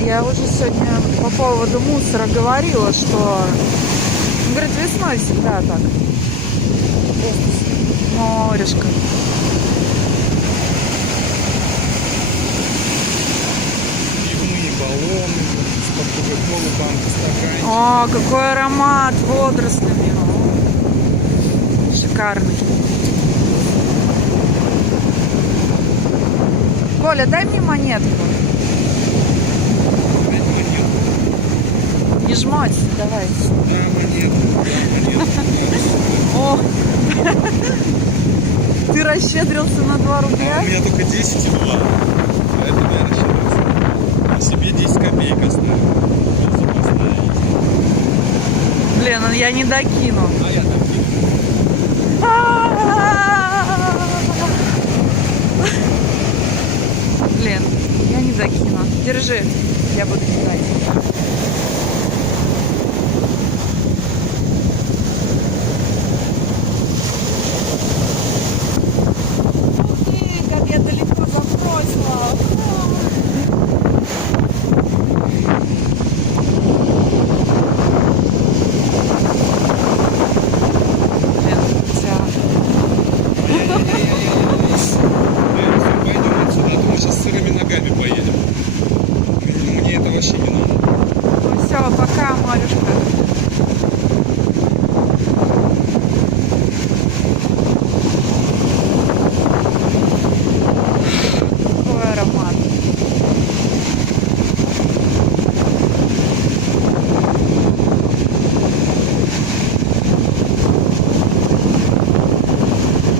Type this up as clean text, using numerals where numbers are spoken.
я уже сегодня по поводу мусора говорила, что, говорит, весной всегда так. Морешко. Пивные баллоны, из-под кока-колы, банки, стаканчики. О, какой аромат водорослями. О, шикарный. Коля, дай мне монетку. Опять монетку. Не жмоть, давай. Да, монетку. О, ты расщедрился на 2 А рубля? у меня только 10 и 2. Поэтому я рассчитывался. А себе 10 копеек оставил. Запасная есть. Блин, ну я не докину. А я там кину. Блин, я не докину. Держи, я буду кидать. Ух ты, как я далеко забросила. Блин, хотя... Пойдем отсюда, а то мы сейчас сырыми ногами поедем. Мне это вообще не надо. Ну все, пока, Марюшка.